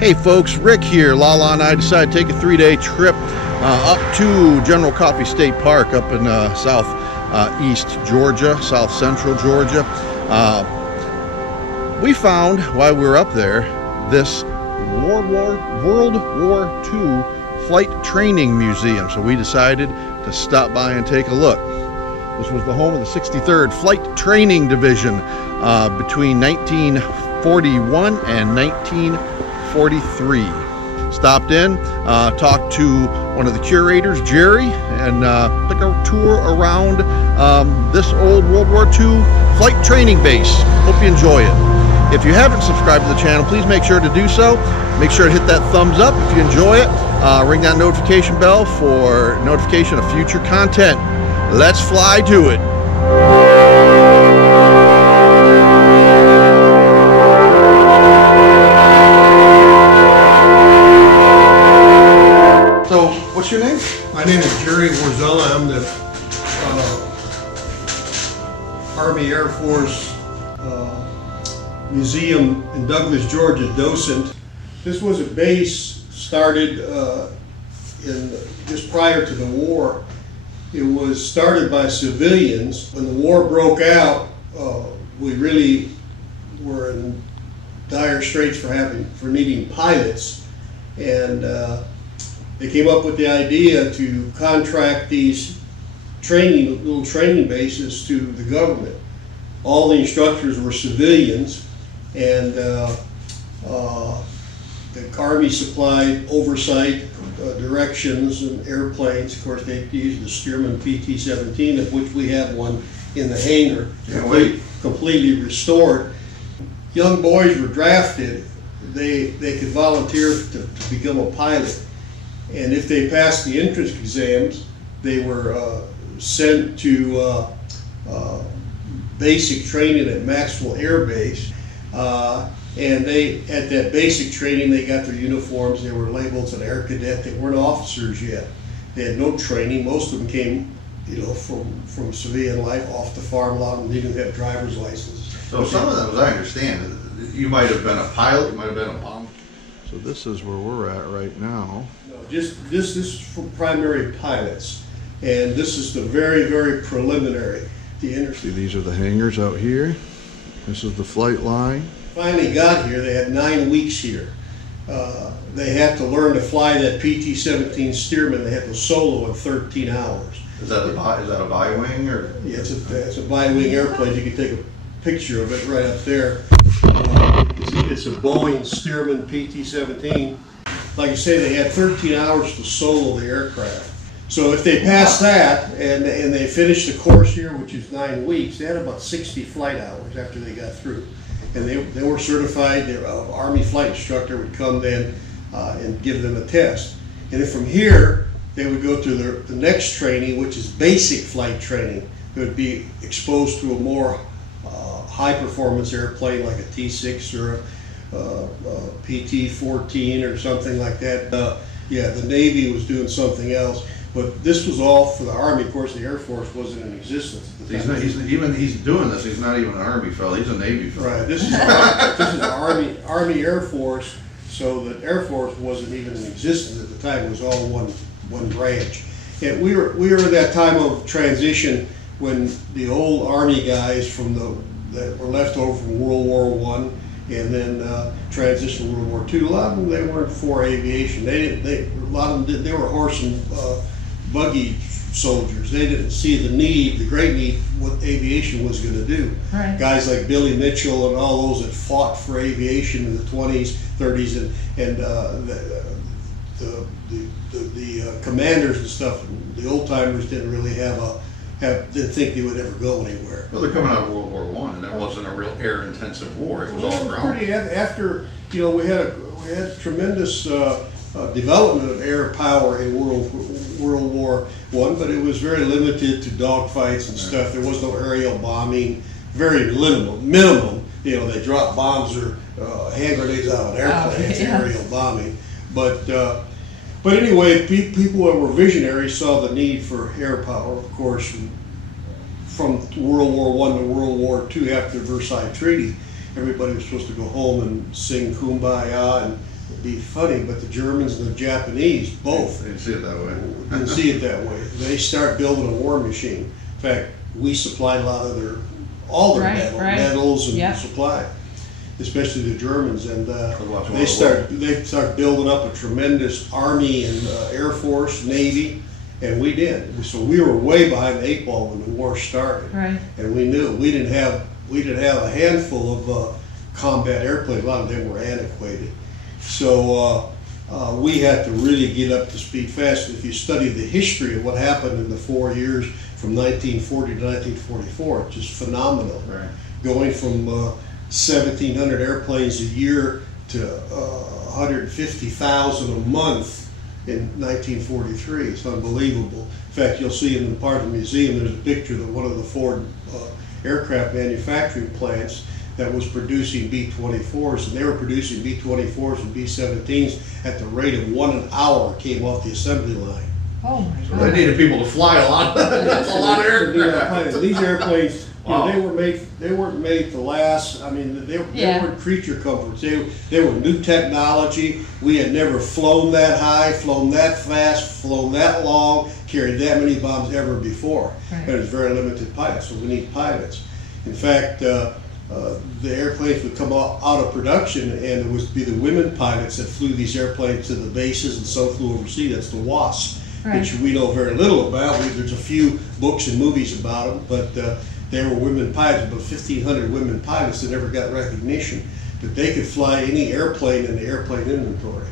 Hey folks, Rick here. LaLa and I decided to take a 3-day trip up to General Coffee State Park up in southeast Georgia, south central Georgia. We found while we were up there this World War II flight training museum, so we decided to stop by and take a look. This was the home of the 63rd Flight Training Division between 1941 and 1943. Stopped in, talked to one of the curators, Jerry, and took a tour around this old World War II flight training base. Hope you enjoy it. If you haven't subscribed to the channel, please make sure to do so. Make sure to hit that thumbs up if you enjoy it. Ring that notification bell for notification of future content. Let's fly to it. So, what's your name? My name is Jerry Warzella. I'm the Army Air Force Museum in Douglas, Georgia docent. This was a base started just prior to the war. It was started by civilians. When the war broke out, we really were in dire straits for needing pilots, and they came up with the idea to contract these little training bases to the government. All the instructors were civilians, and the Army supplied oversight, directions, and airplanes. Of course, they used the Stearman PT-17, of which we have one in the hangar, completely restored. Young boys were drafted. They could volunteer to become a pilot. And if they passed the entrance exams, they were sent to basic training at Maxwell Air Base. And at that basic training, they got their uniforms. They were labeled as an air cadet. They weren't officers yet. They had no training. Most of them came, from civilian life, off the farm. A lot of them didn't have driver's licenses. So some of them, as I understand, you might have been a pilot, you might have been a bomb. So this is where we're at right now. No, this is for primary pilots, and this is the very, very preliminary. See, these are the hangars out here. This is the flight line. Finally got here, they had 9 weeks here. They had to learn to fly that PT-17 Stearman. They had to solo in 13 hours. Is that a bi-wing or? Yeah, it's a bi-wing airplane. You can take a picture of it right up there. It's a Boeing Stearman PT-17. Like I say, they had 13 hours to solo the aircraft. So if they passed that and they finished the course here, which is 9 weeks, they had about 60 flight hours after they got through. And they were certified. Their Army flight instructor would come then and give them a test. And then from here, they would go to the next training, which is basic flight training. They would be exposed to a more high-performance airplane like a T-6 or a PT-14 or something like that. Yeah, the Navy was doing something else. But this was all for the Army. Of course, the Air Force wasn't in existence at the time. He's doing this. He's not even an Army fellow. He's a Navy fellow. Right. This is Army Air Force. So the Air Force wasn't even in existence at the time. It was all one branch. And we were in that time of transition when the old Army guys that were left over from World War I and then transitioned to World War II. A lot of them, they weren't for aviation. A lot of them, they were horse and buggy soldiers. They didn't see the great need, what aviation was going to do. Right. Guys like Billy Mitchell and all those that fought for aviation in the 20s, 30s, and the commanders and stuff, the old timers didn't really didn't think they would ever go anywhere. Well, they're coming out of World War I, and that wasn't a real air-intensive war. It was all ground. After, we had tremendous development of air power in World War I, but it was very limited to dogfights and stuff. There was no aerial bombing, very minimum. They dropped bombs or hand grenades out of airplanes, aerial bombing. But anyway, people that were visionaries saw the need for air power. Of course, from World War I to World War II, after the Versailles Treaty, everybody was supposed to go home and sing Kumbaya and it'd be funny, but the Germans and the Japanese both They see it that way. didn't see it that way. They start building a war machine. In fact, we supplied a lot of all their metals and Yep. supply, especially the Germans. And watch they start building up a tremendous Army and Air Force, Navy, and we did. So we were way behind the 8 ball when the war started. Right. And we knew we didn't have a handful of combat airplanes. A lot of them were antiquated. So we had to really get up to speed fast. If you study the history of what happened in the 4 years from 1940 to 1944, it's just phenomenal. Right. Going from 1,700 airplanes a year to 150,000 a month in 1943. It's unbelievable. In fact, you'll see in the part of the museum, there's a picture of one of the Ford aircraft manufacturing plants that was producing B-24s, and they were producing B-24s and B-17s at the rate of 1 an hour came off the assembly line. Oh my So God. they needed people to fly a lot. That's a lot of aircraft. These airplanes, Wow. they weren't made to last. I mean, they weren't creature comforts. They were new technology. We had never flown that high, flown that fast, flown that long, carried that many bombs ever before. Right. There's very limited pilots, so we need pilots. In fact, the airplanes would come out of production, and it would be the women pilots that flew these airplanes to the bases and some flew overseas. That's the WASP, which we know very little about. There's a few books and movies about them, but they were women pilots, about 1,500 women pilots that never got recognition. But they could fly any airplane in the airplane inventory.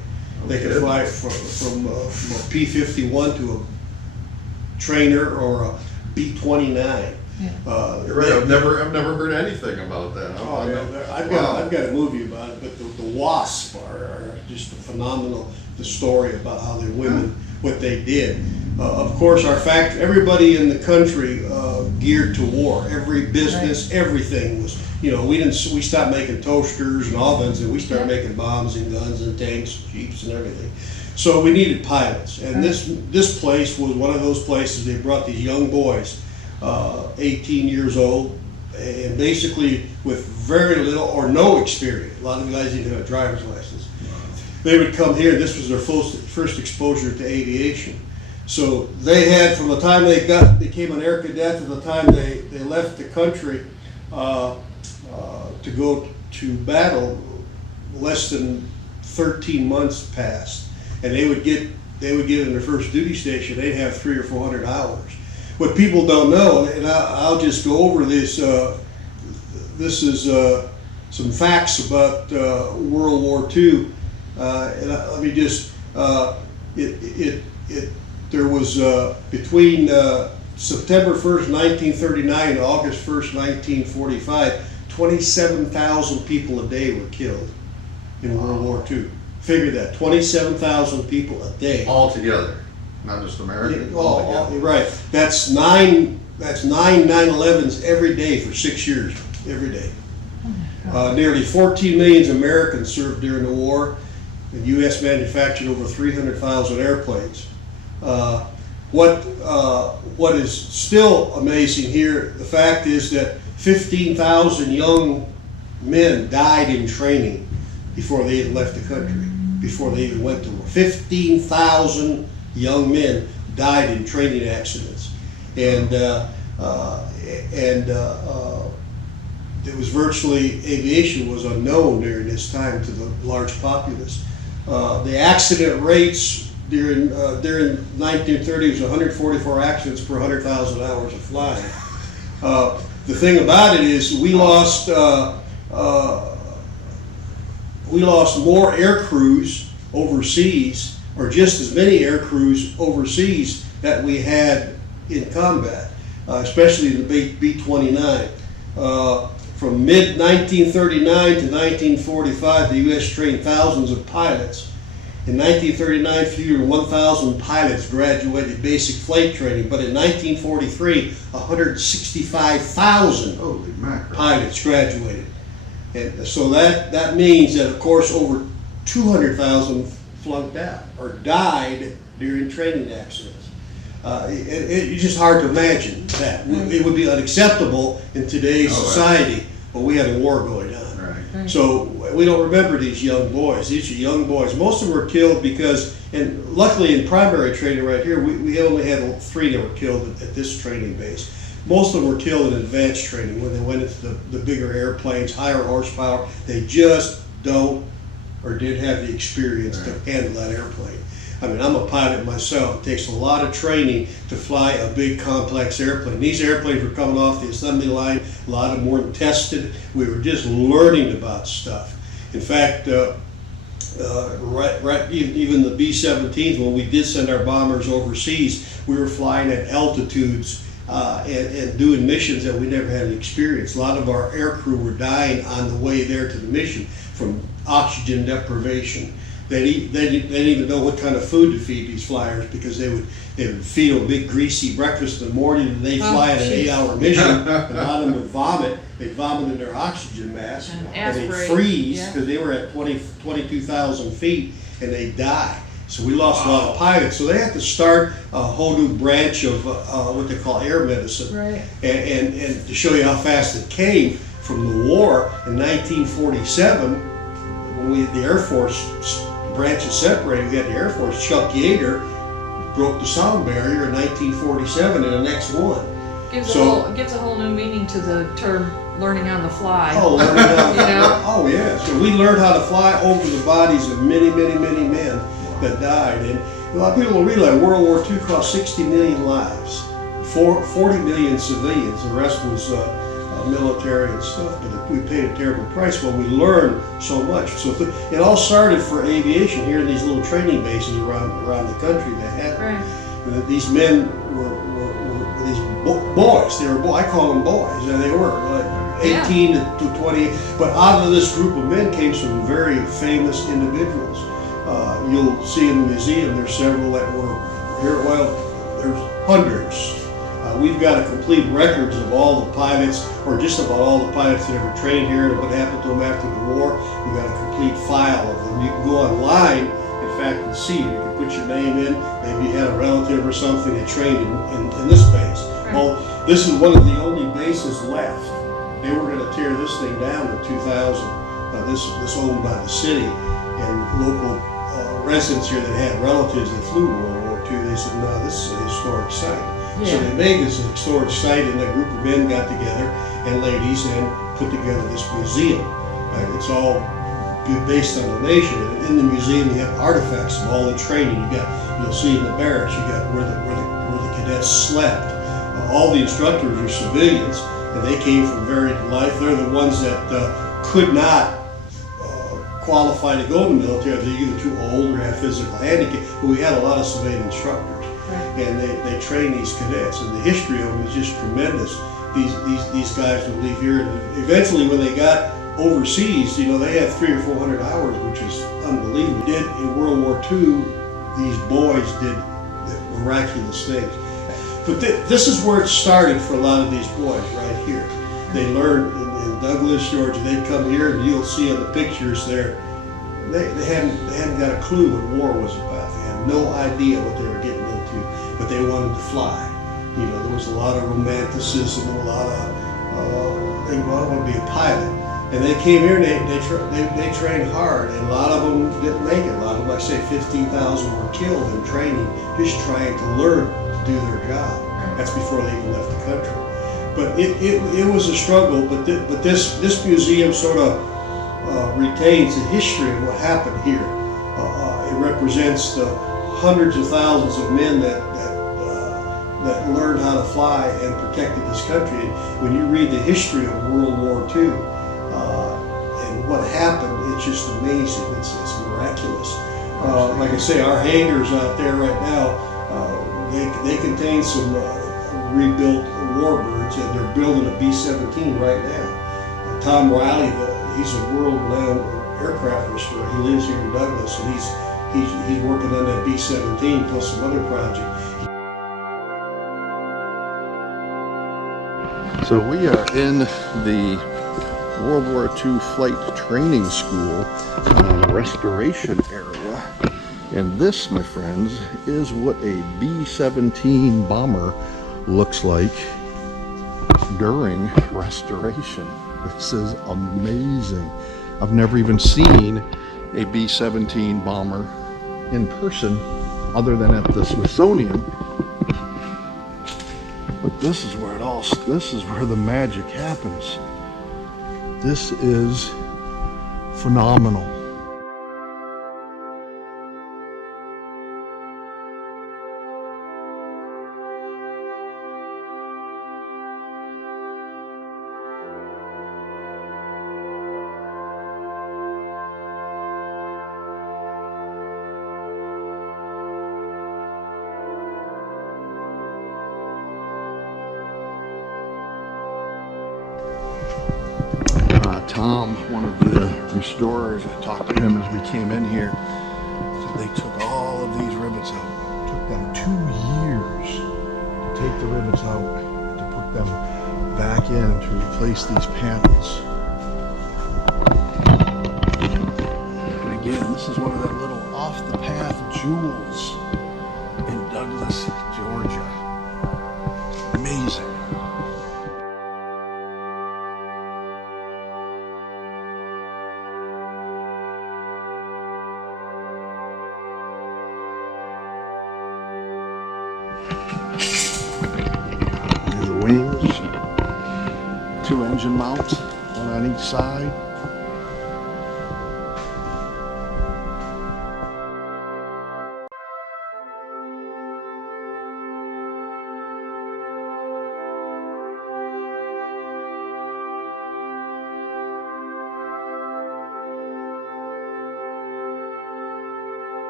They could fly from a P-51 to a trainer or a B-29. Yeah. You're right. I've never heard anything about that. I've got a movie about it, but the WASP are just phenomenal. The story about how the women, what they did. Of course, our factory, everybody in the country geared to war. Every business, everything was. We stopped making toasters and ovens, and we started making bombs and guns and tanks, jeeps and everything. So we needed pilots, and this place was one of those places. They brought these young boys, 18 years old, and basically with very little or no experience. A lot of the guys didn't have a driver's license. They would come here. This was their first exposure to aviation. So they had, from the time they became an air cadet to the time they left the country to go to battle, less than 13 months passed, and they would get in their first duty station. They'd have 300 or 400 hours. What people don't know, and I'll just go over this. This is some facts about World War II, and let me just there was between September 1st, 1939 and August 1st, 1945, 27,000 people a day were killed in World War II. Figure that, 27,000 people a day. All together, not just Americans. All together. Right. That's nine 9/11s every day for 6 years, every day. Nearly 14 million Americans served during the war, and U.S. manufactured over 300,000 airplanes. What is still amazing here, the fact is that 15,000 young men died in training before they had left the country, before they even went to war. 15,000 young men died in training accidents, and it was virtually, aviation was unknown during this time to the large populace. The accident rates during 1930 was 144 accidents per 100,000 hours of flying. The thing about it is we lost more air crews overseas, or just as many air crews overseas that we had in combat, especially the B-29. From mid-1939 to 1945, the U.S. trained thousands of pilots. In 1939, fewer than 1,000 pilots graduated basic flight training, but in 1943, 165,000 pilots graduated. And so that means that, of course, over 200,000 flunked out or died during training accidents. It's just hard to imagine that. It would be unacceptable in today's society, but we had a war going on. Right. Right. So we don't remember these young boys. These are young boys. Most of them were killed because, and luckily in primary training right here, we only had 3 that were killed at this training base. Most of them were killed in advanced training when they went into the bigger airplanes, higher horsepower. They just don't or didn't have the experience to handle that airplane. I mean, I'm a pilot myself. It takes a lot of training to fly a big, complex airplane. These airplanes were coming off the assembly line. A lot of them weren't tested. We were just learning about stuff. In fact, even the B-17s, when we did send our bombers overseas, we were flying at altitudes and doing missions that we never had experience. A lot of our air crew were dying on the way there to the mission from oxygen deprivation. They didn't even know what kind of food to feed these flyers because they would feed them a big greasy breakfast in the morning and they'd fly at an 8-hour mission. And a lot of them would vomit. They'd vomit in their oxygen mask and they'd freeze because they were at 22,000 feet and they'd die. So we lost a lot of pilots. So they had to start a whole new branch of what they call air medicine. Right. And to show you how fast it came from the war in 1947, when the Air Force branches separated, we had the Air Force. Chuck Yeager broke the sound barrier in 1947 in the next one. Gives a whole new meaning to the term learning on the fly. Oh, learning on the fly. Oh, yeah. So we learned how to fly over the bodies of many, many, many men that died. And a lot of people don't realize World War II cost 60 million lives, 40 million civilians. The rest was military and stuff, but we paid a terrible price. Well, we learned so much. So it all started for aviation here in these little training bases around the country that had. Right. These men were these boys. I call them boys, and they were like 18 to 20. But out of this group of men came some very famous individuals. You'll see in the museum there's several that were here. Well, there's hundreds. We've got a complete records of all the pilots, or just about all the pilots that ever trained here and what happened to them after the war. We've got a complete file of them. You can go online, in fact, and see. You can put your name in. Maybe you had a relative or something that trained in this base. Right. Well, this is one of the only bases left. They were going to tear this thing down in 2000. This owned by the city, and local residents here that had relatives that flew World War II. They said, no, this is a historic site. Yeah. So they made this a historic site, and a group of men got together, and ladies, and put together this museum. It's all based on the nation. And in the museum, you have artifacts of all the training. You'll see in the barracks, you got where the cadets slept. All the instructors are civilians, and they came from varied life. They're the ones that could not qualify to go to the military. They're either too old or have physical handicap. But we had a lot of civilian instructors. And they train these cadets, and the history of them is just tremendous. These guys would leave here, and eventually, when they got overseas, they had 300 or 400 hours, which is unbelievable. In World War II, these boys did miraculous things. But this is where it started for a lot of these boys right here. They learned in Douglas, Georgia. They'd come here, and you'll see on the pictures there. They hadn't got a clue what war was about. They had no idea what they were getting into, but they wanted to fly. There was a lot of romanticism, a lot of they wanted to be a pilot. And they came here and they trained hard, and a lot of them didn't make it. A lot of them, like I say, 15,000 were killed in training, just trying to learn to do their job. That's before they even left the country. But it was a struggle. But this museum sort of retains the history of what happened here. It represents the hundreds of thousands of men that learned how to fly and protected this country. And when you read the history of World War II and what happened, it's just amazing. It's miraculous. Like I say, our hangars out there right now, they contain some rebuilt warbirds, and they're building a B-17 right now. Tom Riley, he's a world-renowned aircraft restorer. He lives here in Douglas, and he's working on that B-17 plus some other project. So we are in the World War II Flight Training School restoration area. And this, my friends, is what a B-17 bomber looks like during restoration. This is amazing. I've never even seen a B-17 bomber in person other than at the Smithsonian. But this is where this is where the magic happens. This is phenomenal. Tom, one of the restorers, I talked to him as we came in here, said they took all of these rivets out. It took them 2 years to take the rivets out and to put them back in to replace these panels. And again, this is one of the little off-the-path jewels in Douglas, Georgia. Amazing. Wings, 2 engine mounts, one on each side.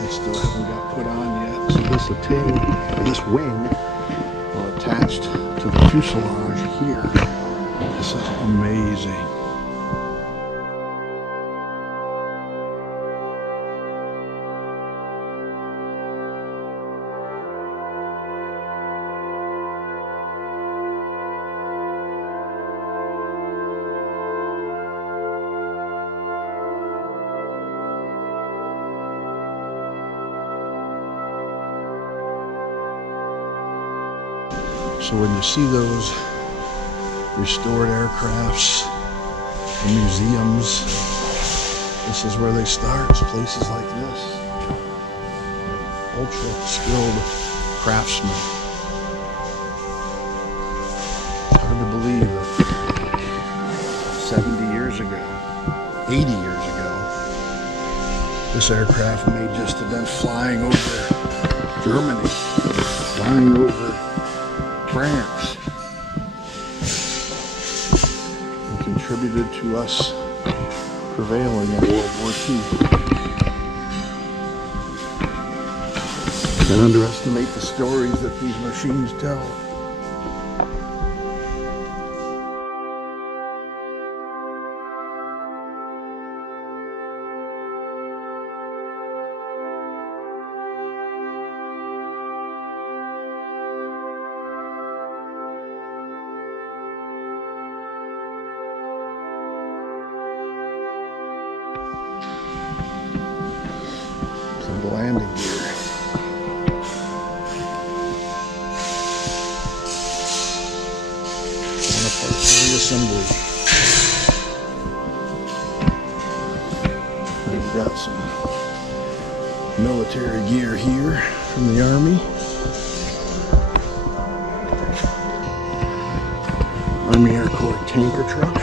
They still haven't got put on yet. So this wing will attached to the fuselage here. This is amazing. So when you see those restored aircrafts, the museums, this is where they start. It's places like this. Ultra skilled craftsmen. It's hard to believe that 70 years ago, 80 years ago, this aircraft may just have been flying over Germany, flying over France, and contributed to us prevailing in World War II. Don't underestimate the stories that these machines tell. The landing gear. One apart from the assembly. We've got some military gear here from the Army. Army Air Corps tanker truck.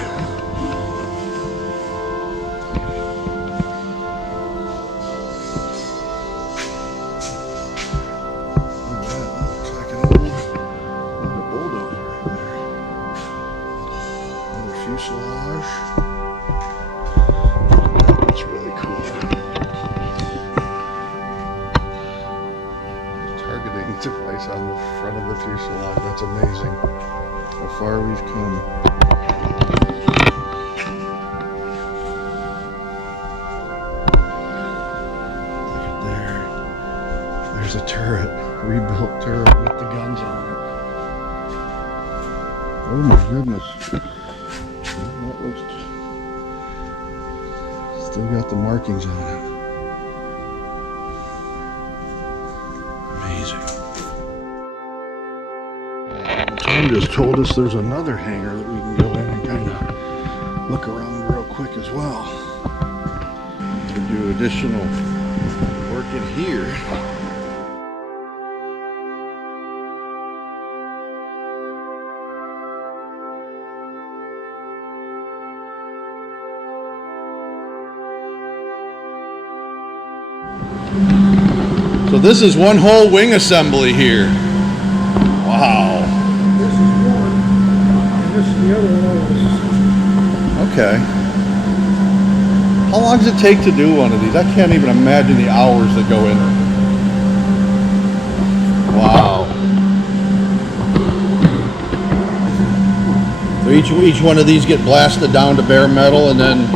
Fuselage. That's really cool. Targeting device on the front of the fuselage. That's amazing. How far we've come. Look at There's a turret, rebuilt turret with the guns on it. Oh my goodness. That looks, still got the markings on it. Amazing. Tom just told us there's another hangar that we can go in and kind of look around real quick as well. To do additional work in here. So this is one whole wing assembly here. Wow. This is one, and this is the other one over. Okay. How long does it take to do one of these? I can't even imagine the hours that go in. Wow. So each one of these get blasted down to bare metal, and then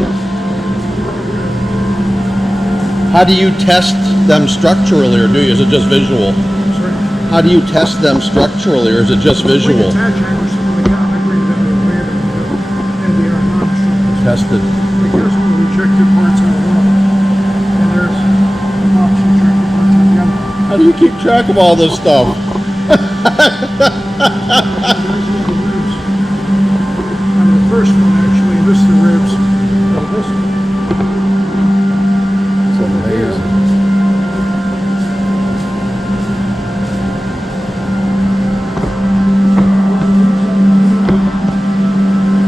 how do you test them structurally, or do you? Is it just visual? Sorry. How do you test them structurally, or is it just We visual? attach hangers to the ground, I bring them to the and they are non-structural. Tested. Because all the rejected parts are one, and there's the box rejected parts on the other. How do you keep track of all this stuff? There's the ribs. On the first one, actually, and this is the ribs of this one. It's amazing.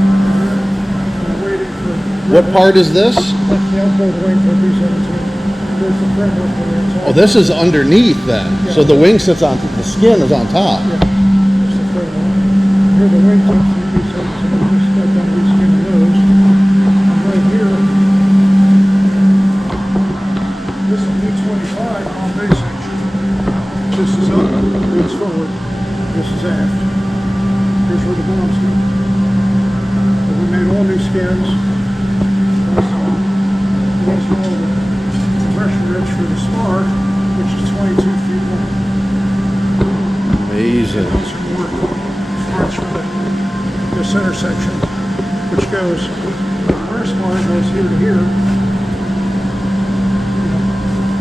I'm waiting for What part is this? that's the outboard wing for B-17. There's the framework for the inside. Oh, this is underneath then. So the wing sits on, the skin is on top. Yeah, that's the framework. Here the wing tips for the B-17. We just got done reskinning those. And right here, this is B-25 on base section. This is up, it's forward. This is aft. Here's where the bombs go. But we made all new skins. These are all the compression ribs for the spar, which is 22 feet long. Amazing. Those are more parts for the center section, which goes, the rear spar goes here to here.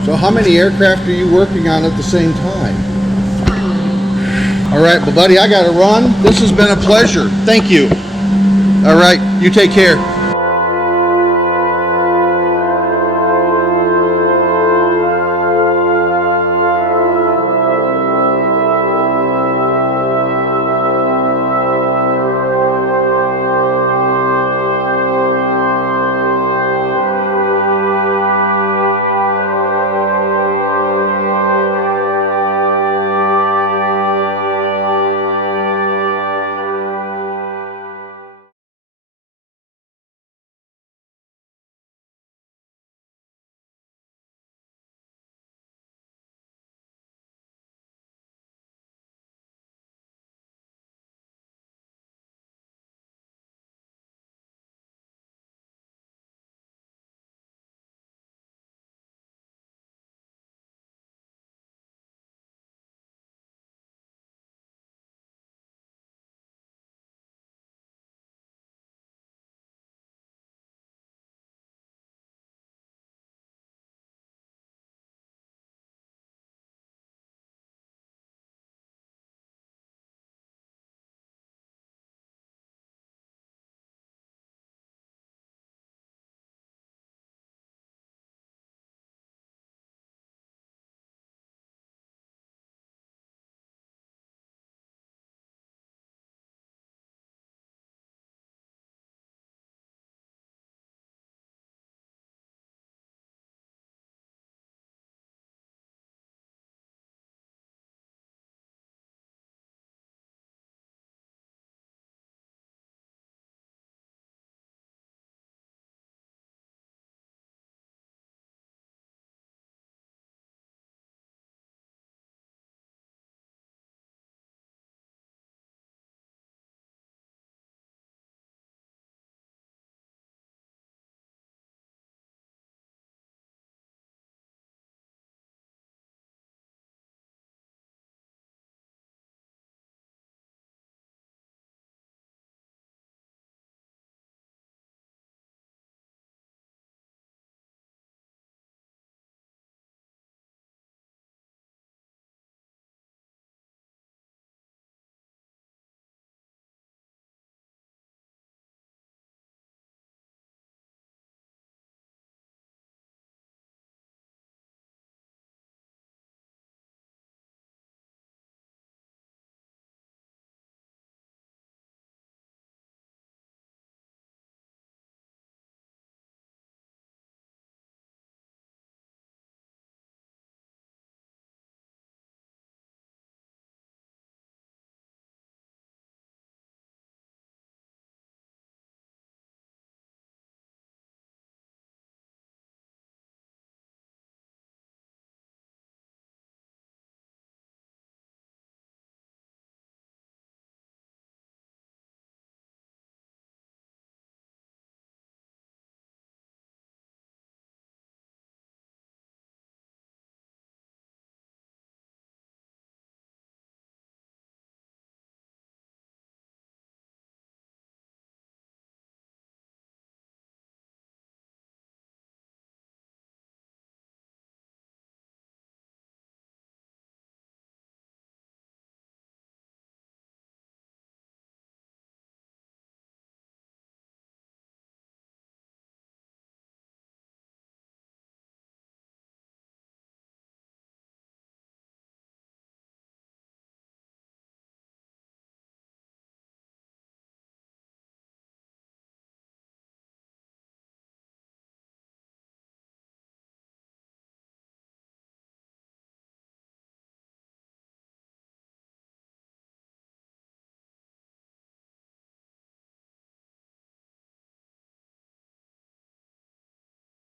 So how many aircraft are you working on at the same time? All right, well, buddy, I got to run. This has been a pleasure. Thank you. All right, you take care.